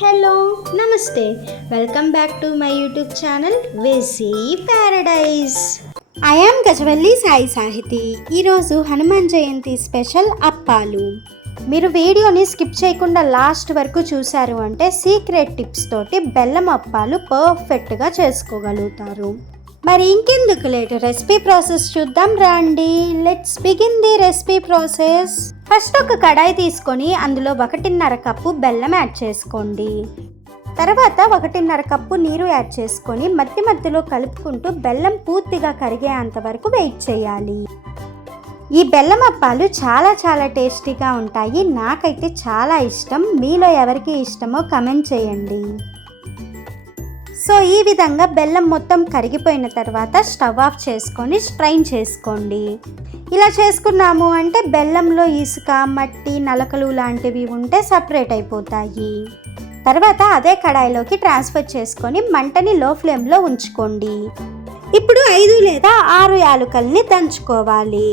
Hello నమస్తే welcome back to my YouTube channel వెసీ paradise. I am Gajavalli Sai Sahithi. ఈరోజు హనుమాన్ జయంతి special అప్పాలు. మీరు వీడియోని స్కిప్ చేయకుండా లాస్ట్ వరకు చూశారు అంటే సీక్రెట్ టిప్స్ తోటి బెల్లం అప్పాలు పర్ఫెక్ట్గా చేసుకోగలుగుతారు. మరి ఇంకెందుకు లేట్, రెసిపీ ప్రాసెస్ చూద్దాం రండి. Let's begin the recipe process. First ఒక కడాయి తీసుకొని అందులో 1.5 కప్పు బెల్లం యాడ్ చేసుకోండి. తర్వాత 1.5 కప్పు నీరు యాడ్ చేసుకొని మధ్య మధ్యలో కలుపుకుంటూ బెల్లం పూర్తిగా కరిగేంత వరకు వెయిట్ చేయాలి. ఈ బెల్లం అప్పాలు చాలా టేస్టీగా ఉంటాయి. నాకైతే చాలా ఇష్టం. మీలో ఎవరికి ఇష్టమో కమెంట్ చేయండి. సో ఈ విధంగా బెల్లం మొత్తం కరిగిపోయిన తర్వాత స్టవ్ ఆఫ్ చేసుకొని స్ట్రైన్ చేసుకోండి. ఇలా చేసుకున్నాము అంటే బెల్లంలో ఇసుక, మట్టి, నలకలు లాంటివి ఉంటే సపరేట్ అయిపోతాయి. తర్వాత అదే కడాయిలోకి ట్రాన్స్ఫర్ చేసుకొని మంటని లో ఫ్లేమ్లో ఉంచుకోండి. ఇప్పుడు 5 లేదా 6 యాలకుల్ని దంచుకోవాలి.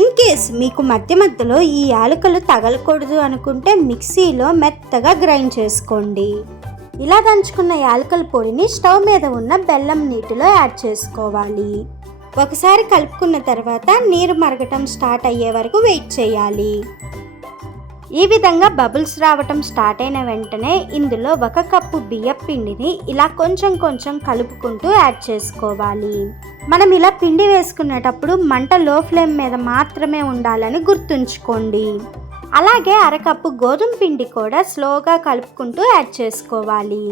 ఇన్ కేస్ మీకు మధ్య మధ్యలో ఈ యాలకులు తగలకూడదు అనుకుంటే మిక్సీలో మెత్తగా గ్రైండ్ చేసుకోండి. ఇలా దంచుకున్న యాలకుల పొడిని స్టవ్ మీద ఉన్న బెల్లం నీటిలో యాడ్ చేసుకోవాలి. ఒకసారి కలుపుకున్న తర్వాత నీరు మరగటం స్టార్ట్ అయ్యే వరకు వెయిట్ చేయాలి. ఈ విధంగా బబుల్స్ రావటం స్టార్ట్ అయిన వెంటనే ఇందులో 1 కప్పు బియ్యం పిండిని ఇలా కొంచెం కలుపుకుంటూ యాడ్ చేసుకోవాలి. మనం ఇలా పిండి వేసుకునేటప్పుడు మంట లో ఫ్లేమ్ మీద మాత్రమే ఉండాలని గుర్తుంచుకోండి. అలాగే 1 కప్పు గోధుమ పిండి కూడా స్లోగా కలుపుకుంటూ యాడ్ చేసుకోవాలి.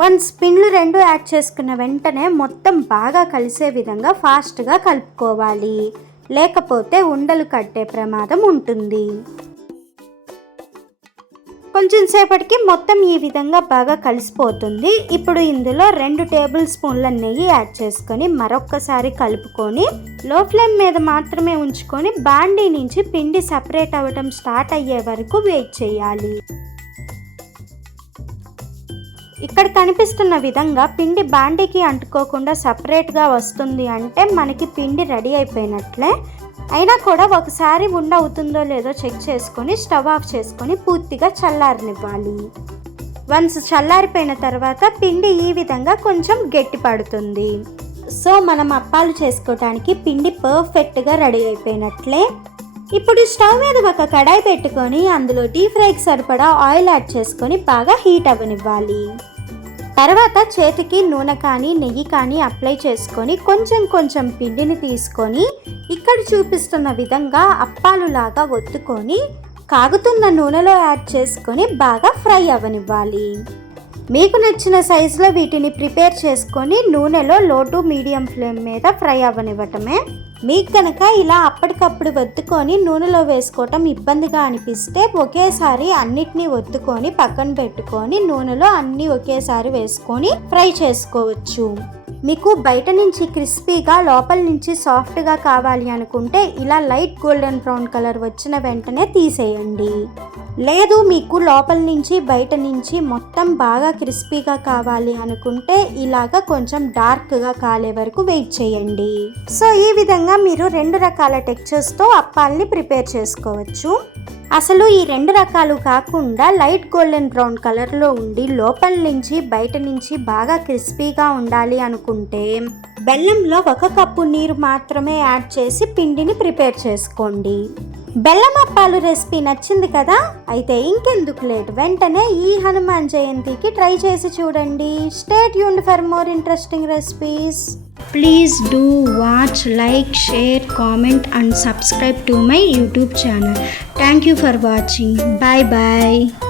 వన్స్ పిండ్లు 2 యాడ్ చేసుకున్న వెంటనే మొత్తం బాగా కలిసే విధంగా ఫాస్ట్గా కలుపుకోవాలి, లేకపోతే ఉండలు కట్టే ప్రమాదం ఉంటుంది. కొంచెం సేపటికి మొత్తం ఈ విధంగా బాగా కలిసిపోతుంది. ఇప్పుడు ఇందులో 2 టేబుల్ స్పూన్ల నెయ్యి యాడ్ చేసుకొని మరొక్కసారి కలుపుకొని లో ఫ్లేమ్ మీద మాత్రమే ఉంచుకొని బాండీ నుంచి పిండి సపరేట్ అవ్వటం స్టార్ట్ అయ్యే వరకు వెయిట్ చేయాలి. ఇక్కడ కనిపిస్తున్న విధంగా పిండి బాండీకి అంటుకోకుండా సపరేట్గా వస్తుంది అంటే మనకి పిండి రెడీ అయిపోయినట్లే. అయినా కూడా ఒకసారి ఉండ అవుతుందో లేదో చెక్ చేసుకొని స్టవ్ ఆఫ్ చేసుకొని పూర్తిగా చల్లారనివ్వాలి. వన్స్ చల్లారిపోయిన తర్వాత పిండి ఈ విధంగా కొంచెం గట్టి పడుతుంది. సో మనం అప్పాలు చేసుకోవడానికి పిండి పర్ఫెక్ట్గా రెడీ అయిపోయినట్లే. ఇప్పుడు స్టవ్ మీద ఒక కడాయి పెట్టుకొని అందులో డీప్ ఫ్రైకి సరిపడా ఆయిల్ యాడ్ చేసుకొని బాగా హీట్ అవ్వనివ్వాలి. తర్వాత చేతికి నూనె కానీ నెయ్యి కానీ అప్లై చేసుకొని కొంచెం పిండిని తీసుకొని ఇక్కడ చూపిస్తున్న విధంగా అప్పాలు లాగా ఒత్తుకొని కాగుతున్న నూనెలో యాడ్ చేసుకొని బాగా ఫ్రై అవ్వనివ్వాలి. మీకు నచ్చిన సైజులో వీటిని ప్రిపేర్ చేసుకొని నూనెలో లో టు మీడియం ఫ్లేమ్ మీద ఫ్రై అవ్వనివ్వటమే. మీకు కనుక ఇలా అప్పటికప్పుడు ఒత్తుకొని నూనెలో వేసుకోవటం ఇబ్బందిగా అనిపిస్తే ఒకేసారి అన్నిటినీ ఒత్తుకొని పక్కన పెట్టుకొని నూనెలో అన్నీ ఒకేసారి వేసుకొని ఫ్రై చేసుకోవచ్చు. మీకు బయట నుంచి క్రిస్పీగా లోపల నుంచి సాఫ్ట్గా కావాలి అనుకుంటే ఇలా లైట్ గోల్డెన్ బ్రౌన్ కలర్ వచ్చిన వెంటనే తీసేయండి. లేదు మీకు లోపల నుంచి బయట నుంచి మొత్తం బాగా క్రిస్పీగా కావాలి అనుకుంటే ఇలాగా కొంచెం డార్క్గా కాలే వరకు వెయిట్ చేయండి. సో ఈ విధంగా మీరు 2 రకాల టెక్స్చర్స్తో అప్పాలని ప్రిపేర్ చేసుకోవచ్చు. అసలు ఈ 2 రకాలు కాకుండా లైట్ గోల్డెన్ బ్రౌన్ కలర్లో ఉండి లోపల నుంచి బయట నుంచి బాగా క్రిస్పీగా ఉండాలి అనుకుంటే బెల్లంలో 1 కప్పు నీరు మాత్రమే యాడ్ చేసి పిండిని ప్రిపేర్ చేసుకోండి. బెల్లం అప్పాలు రెసిపీ నచ్చింది కదా? అయితే ఇంకెందుకు లేట్, వెంటనే ఈ హనుమాన్ జయంతికి ట్రై చేసి చూడండి. Stay tuned for more interesting recipes. Please do watch, like, share, comment and subscribe to my YouTube channel. Thank you for watching. Bye bye.